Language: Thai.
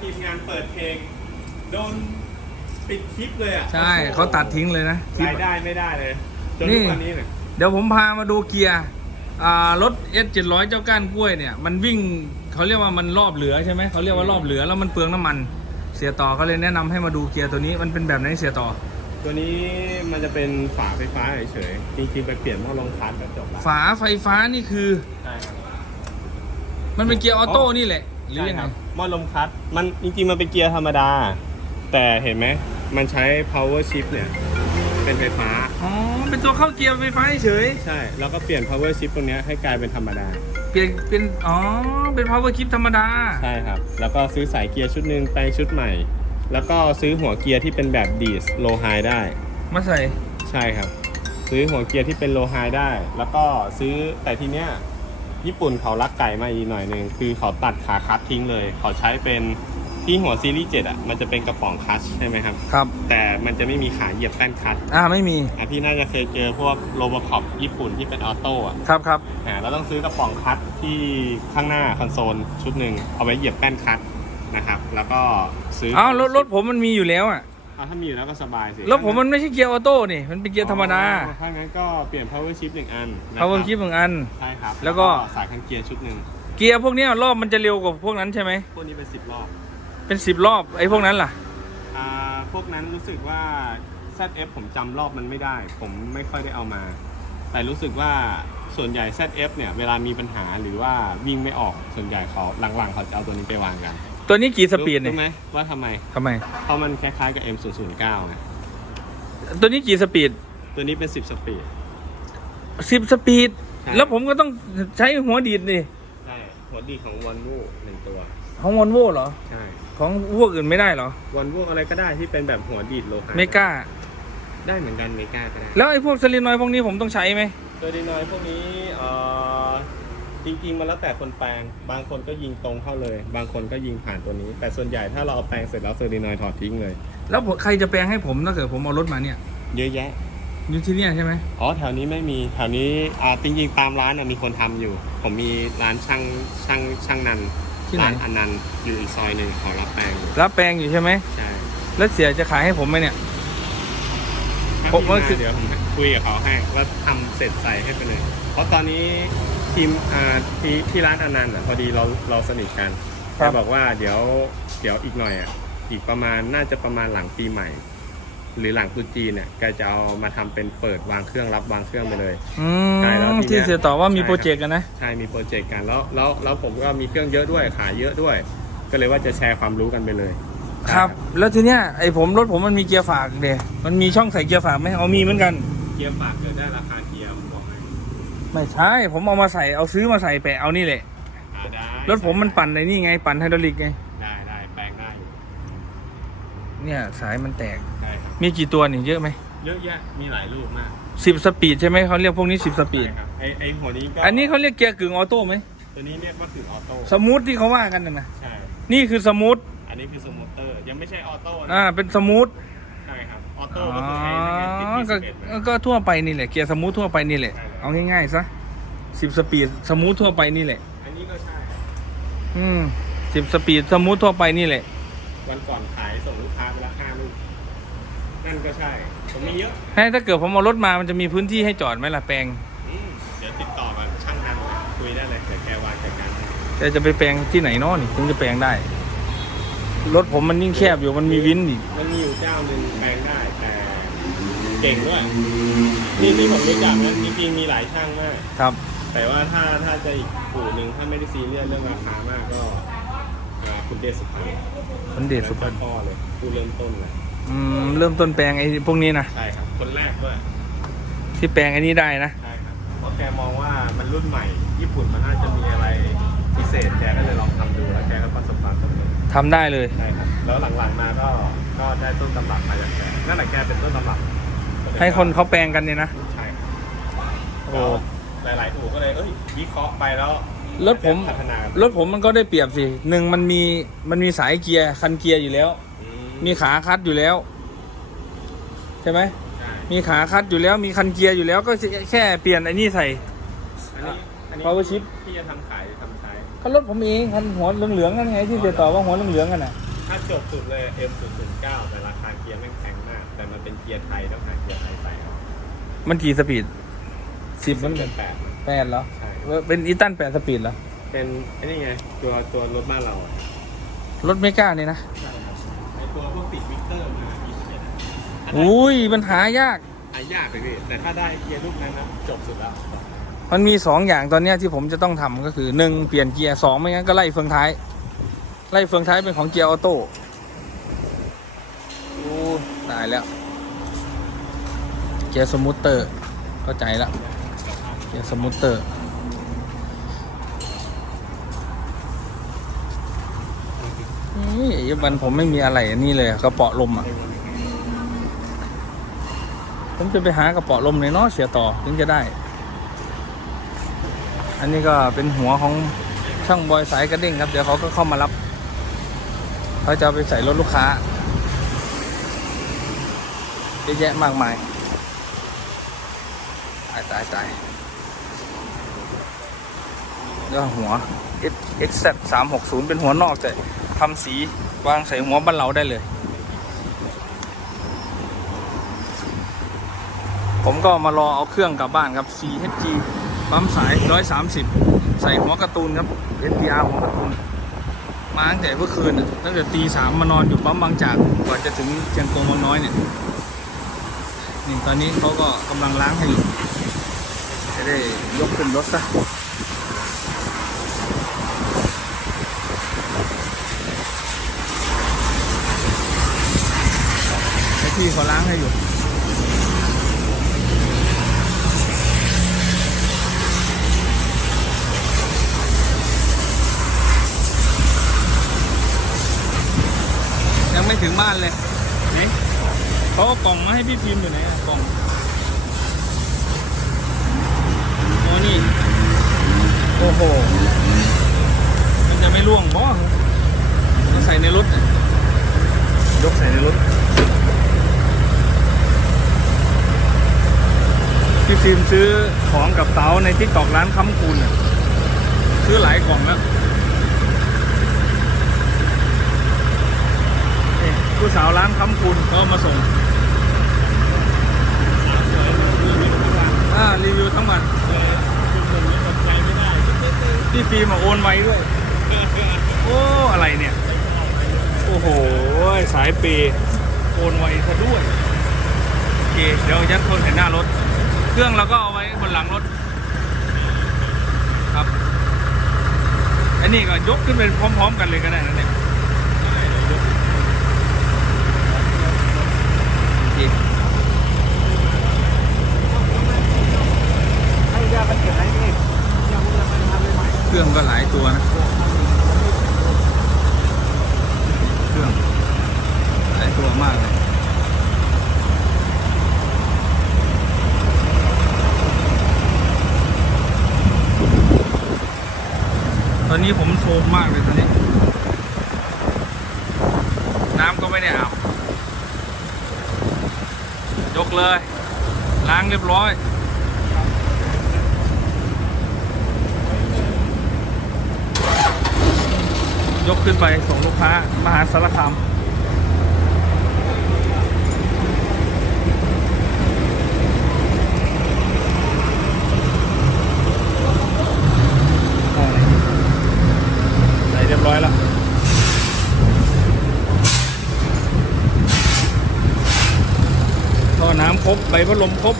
ทีมงานเปิดเพลง โดนปิดคลิปเลยอะใช่เขาตัดทิ้งเลยนะคลิป รายอะได้ไม่ได้เลยจนนี่ ทุกวันนี้เนี่ยเดี๋ยวผมพามาดูเกียร์อ่ารถ S 7 0 0เจ้าก้านกล้วยเนี่ย มันวิ่งเขาเรียกว่ามันรอบเหลือใช่ไหมเขาเรียกว่ารอบเหลือแล้วมันเปลืองน้ำมัน เสียต่อก็เลยแนะนำให้มาดูเกียร์ตัวนี้มันเป็นแบบไหนเสียต่อ ตัวนี้มันจะเป็นฝาไฟฟ้าเฉยๆจริงๆไปเปลี่ยนหม้อลมพัดก็จบละฝาไฟฟ้านี่คือ ใช่ครับ มันเป็นเกียร์ออโต้นี่แหละหรือใช่ยังคไงรับ หม้อลมพัดมันจริงๆมันเป็นเกียร์ธรรมดา แต่เห็นไหมมันใช้ power shift เนี่ย เป็นไฟฟ้า อ๋อ เป็นตัวเข้าเกียร์ไฟฟ้าเฉย ใช่ แล้วก็เปลี่ยน power shift ตรงเนี้ยให้กลายเป็นธรรมดา เปลี่ยนเป็น อ๋อ เป็น power kit ธรรมดา ใช่ครับ แล้วก็ซื้อสายเกียร์ชุดหนึ่งแปลงชุดใหม่ แล้วก็ซื้อหัวเกียร์ที่เป็นแบบดีสโลไฮได้ มาใส่ ใช่ครับ ซื้อหัวเกียร์ที่เป็นโลไฮได้ แล้วก็ซื้อแต่ทีเนี้ย ญี่ปุ่นเขารักไก่มาอีกหน่อยหนึ่งคือเขาตัดขาคัดทิ้งเลย เขาใช้เป็นที่หัวซีรีส์7อะมันจะเป็นกระป๋องคัชใช่ไหมครับ ครับ แต่มันจะไม่มีขาเหยียบแป้นคัดอ่าไม่มีอะพี่น่าจะเคยเจอพวกโรบอคอปญี่ปุ่นที่เป็นออโต้อะครับครับอ่าเราต้องซื้อกระป๋องคัดที่ข้างหน้าคอนโซลชุดหนึ่งเอาไว้เหยียบแป้นคัดนะครับแล้วก็ซื้ออ้าวรถรถผมมันมีอยู่แล้วอะ อะถ้ามีอยู่แล้วก็สบายสิรถผมมันไม่ใช่เกียร์ออโต้นี่ มันเป็นเกียร์ธรรมดา อ๋อถ้างั้นก็เปลี่ยน power shift หนึ่งอันนะ power kit บางอัน ใช่ครับแล้วก็ สายคันเกียร์ชุดหนึ่งเกียร์พวกเนี้ยรอบมันจะเร็วกว่าพวกนั้นใช่ไหม พวกนี้เป็นสิบรอบเป็นสิบรอบไอ้พวกนั้นล่ะ อ่าพวกนั้นรู้สึกว่า ZF ผมจำรอบมันไม่ได้ ผมไม่ค่อยได้เอามา แต่รู้สึกว่าส่วนใหญ่ ZF เนี่ยเวลามีปัญหาหรือว่าวิ่งไม่ออกส่วนใหญ่เขาหลังๆเขาจะเอาตัวนี้ไปวางกัน ตัวนี้กี่สปีดเนี่ยรู้ไหมว่าทำไม ทำไม เพราะมันคล้ายๆกับ M009 ไงตัวนี้กี่สปีดตัวนี้เป็น 10 สปีด สิบสปีดใช่ แล้วผมก็ต้องใช้หัวดีดนี่ใช่หัวดีของวันวูหนึ่งตัว ของวอลโวเหรอ ใช่ของพวกอื่นไม่ได้เหรอวันวูอะไรก็ได้ที่เป็นแบบหัวดีดโลหะไม่กล้า ได้เหมือนกันเมกาก็ได้แล้วไอ้พวกสลินอยด์พวกนี้ผมต้องใช้ไหมเซอร์ดีนอยพวกนี้เอ่อ จริงๆมันแล้วแต่คนแปลง บางคนก็ยิงตรงเข้าเลย บางคนก็ยิงผ่านตัวนี้ แต่ส่วนใหญ่ถ้าเราเอาแปลงเสร็จแล้วเซอร์ดีนอยถอดทิ้งเลย แล้วผมใครจะแปลงให้ผมถ้าเกิดผมเอารถมาเนี่ยเยอะแยะ อยู่ที่เนี่ยใช่ไหมอ๋อแถวนี้ไม่มีแถวนี้อ่าจริงๆตามร้านน่ะมีคนทำอยู่ ผมมีร้านช่างช่างช่างนันที่ไหนร้านอนันต์อยู่อีกซอยหนึ่งขอรับแปลงอยู่รับแปลงอยู่ใช่ไหมใช่แล้วเสียจะขายให้ผมไหมเนี่ย ถ้าผมพี่ว่ามาคือ เดี๋ยวผมคุยกับเขาให้ว่าทำเสร็จใส่ให้ไปเลย เพราะตอนนี้ ทีมอ่าที่ที่ร้านอนันต์อะพอดีเราเราสนิทกันแกบอกว่าเดี๋ยวเดี๋ยวอีกหน่อยอะอีกประมาณน่าจะประมาณหลังปีใหม่ หรือหลังตรุษจีนเนี่ยแกจะเอามาทำเป็นเปิดวางเครื่องรับวางเครื่องไปเลย อืใช่แล้วมทีเนี้ยที่เสียต่อว่ามีใช่ครับโปรเจกต์กันนะ ใช่มีโปรเจกต์กันแล้วแล้วแล้วผมก็มีเครื่องเยอะด้วยขายเยอะด้วย ก็เลยว่าจะแชร์ความรู้กันไปเลยครับ แล้วทีเนี้ยไอ้ผมรถผมมันมีเกียร์ฝากเดยมันมีช่องใส่เกียร์ฝากไหมเอามีเหมือนกัน เกียร์ฝากเกิดได้ราคาเกียร์ผมบอกให้ ไม่ใช่ ผมเอามาใส่เอาซื้อมาใส่แปะเอานี่แหละอ่าได้รถผมมันปั่นในนี่ไง ปั่นไฮดรอลิกไงได้ได้แปลงได้อยู่เนี่ยสายมันแตก ได้ครับมีกี่ตัวนี่เยอะไหมเยอะแยะมีหลายรูปมากสิบสปีดใช่ไหมเขาเรียกพวกนี้สิบสปีดใช่ครับไอไอหัวนี้ก็อันนี้เขาเรียกเกียร์กึ่งออโต้ไหมตัวนี้เรียกว่าคือออโต้สมูทที่เขาว่ากันนะนะใช่ นี่คือสมูทอันนี้คือสมูทเตอร์ยังไม่ใช่ออโต้นะอ่าเป็นสมูทใช่ครับ อออ๋โต้อก็คือไอ้นั่นไงติดก็ที่สิบเอ็ดเลย ก็ทั่วไปนี่แหละเกียร์สมูททั่วไปนี่แหละ ใช่เอาง่ายๆซะสิบสปีดสมูททั่วไปนี่แหละ อันนี้ก็ใช่ อืมสิบสปีดสมูททั่วไปนี่แหละ วันก่อนขายส่งลูกค้าไปละห้าลูกนั่นก็ใช่ผมมีเยอะให้ถ้าเกิดผมเอารถมามันจะมีพื้นที่ให้จอดไหมล่ะแปลงอืมเดี๋ยวติดต่อกับช่างนันเลยคุยได้เลยเดี๋ยวแกวางจัดการให้แต่จะไปแปลงที่ไหนเนาะนี่ถึงจะแปลงได้ รถผมมันยิ่งแคบอยู่มันมีวินอีกมันมีอยู่เจ้าหนึ่งแปลงได้แต่ เก่งด้วยนี่ที่ผมรู้จักนะจริงๆมีหลายช่างมาก ครับ แต่ว่าถ้าถ้าจะอีกปู่หนึ่งถ้าไม่ได้ซีเรียสเรื่องราคามากก็อ่าคุณเดชสุพรรณมันเดชสุพรรณพ่อเลยผู้เริ่มต้นเลยอืมเริ่มต้นแปลงไอ้พวกนี้นะใช่ครับ คนแรกด้วยที่แปลงไอ้นี้ได้นะใช่ครับเพราะแกมองว่ามันรุ่นใหม่ ญี่ปุ่นมันน่าจะมีอะไรพิเศษแกก็เลยลองทำดูแล้วแกก็ประสบความสำเร็จทำได้เลย ใช่ครับแล้วหลังๆมาก็ก็ได้ต้นตำรับมาจากแกนั่นแหละแกเป็นต้นตำรับ ให้คนเขาแปลงกันเนี่ยนะ ใช่ครับโอ้ แล้วหลาย ๆ อู่ก็เลยเอ้ยวิเคราะห์ไปแล้วรถผม พัฒนารถผมมันก็ได้เปรียบสิหนึ่งมันมีมันมีสายเกียร์คันเกียร์อยู่แล้ว อืมีขาคัดอยู่แล้ว ใช่ไหม ใช่มีขาคัดอยู่แล้วมีคันเกียร์อยู่แล้วก็แค่เปลี่ยนไอ้นี่ใส่ อันนี้อันนี้ Power Shift ที่จะทำขายหรือทำใช้ก็รถผมเองคันหัวเหลืองๆกันไงที่เสียต่อว่าหัวเหลืองๆกันน่ะอ ถ้าจบสุดเลย M 0 0 9 แต่ราคาเกียร์แม่งแพงมาก แต่มันเป็นเกียร์ไทยต้องหาเกียร์ไทยใส่เอามันกี่สปีดสิบมัมันนเป็นแปด แปดเหรอใช่เป็นอีตันแปดสปีดเหรอ เป็นไอ้นี่ไง ตัวตัวรถบ้านเราอะรถเมก้านี่นะ ใช่ครับไอตัวพวกติดวิกเตอร์มาอีกเกียร์นะอุ้ยมันหายาก หายากเลยพี่แต่ถ้าได้เกียร์ลูกนั้นนะจบสุดแล้ว มันมีสองอย่างตอนเนี้ยที่ผมจะต้องทำก็คือหนึ่งเปลี่ยนเกียร์สองไม่งั้นก็ไล่เฟืองท้าย ไล่เฟืองท้ายเป็นของเกียร์ออโต้โอ้ตายแล้ว เกียร์สมูทเตอร์ เข้าใจแล้ว เกียร์สมูทเตอร์นี่ยันผมไม่มีอะไรนี่เลยกระเป๋อลมอะ ผมจะไปหากระเป๋อลมในเนาะเสียต่อถึงจะได้ อันนี้ก็เป็นหัวของช่างบอยสายกระเด้งครับ เดี๋ยวเขาก็เข้ามารับ เขาจะไปใส่รถลูกค้าเยอะแยะมากมายตายตายตายแล้วหัว X X Z 3 6 0 เป็นหัวนอกแต่ทำสีวางใส่หัวบ้านเราได้เลย ผมก็มารอเอาเครื่องกลับบ้านครับ 4HG ปั๊มสาย 130 ใส่หัวการ์ตูนครับ SPR หัวการ์ตูน มาตั้งแต่เมื่อคืนน่ะตั้งแต่ตีสามมานอนอยู่ปั๊มบางจากกว่าจะถึงเชียงกงบางน้อยเนี่ยนี่ตอนนี้เขาก็กำลังล้างให้อยู่จะได้ยกขึ้นรถซะให้พี่เขาล้างให้อยู่ ยังไม่ถึงบ้านเลยไหนเขาเอากล่องมาให้พี่พิมพ์อยู่ไหนอะกล่องโอ้นี่โอ้โห มันจะไม่ร่วงบ่ต้องใส่ในรถอะยกใส่ในรถ พี่ฟิล์มซื้อของกับเต๋าในทิกตอกร้านค้ำคูณอะซื้อหลายกล่องแล้ว นี่ ผู้สาวร้านคำคุณเขามาส่งอ่ารีวิวทั้งวันพี่ฟิล์มอะโอนไว้ด้วย โอ้ อะไรเนี่ย โอ้โห สายเปย์โอนไวซะด้วย โอเค เดี๋ยวยัดเข้าใส่หน้ารถ เครื่องเราก็เอาไว้บนหลังรถ ครับ อันนี้ก็ยกขึ้นเป็นพร้อม ๆ กันเลยก็ได้นะเนี่ย อีเครื่องก็หลายตัวนะ เครื่องหลายตัวมากเลยตอนนี้ผมโซมมากเลยตอนนี้ น้ำก็ไม่ได้อาบ ยกเลย ล้างเรียบร้อย ยกขึ้นไปส่งลูกค้ามหาสารคามห้องไหนใส่เรียบร้อยแล้ว ท่อน้ำครบ ใบพัดลมครบ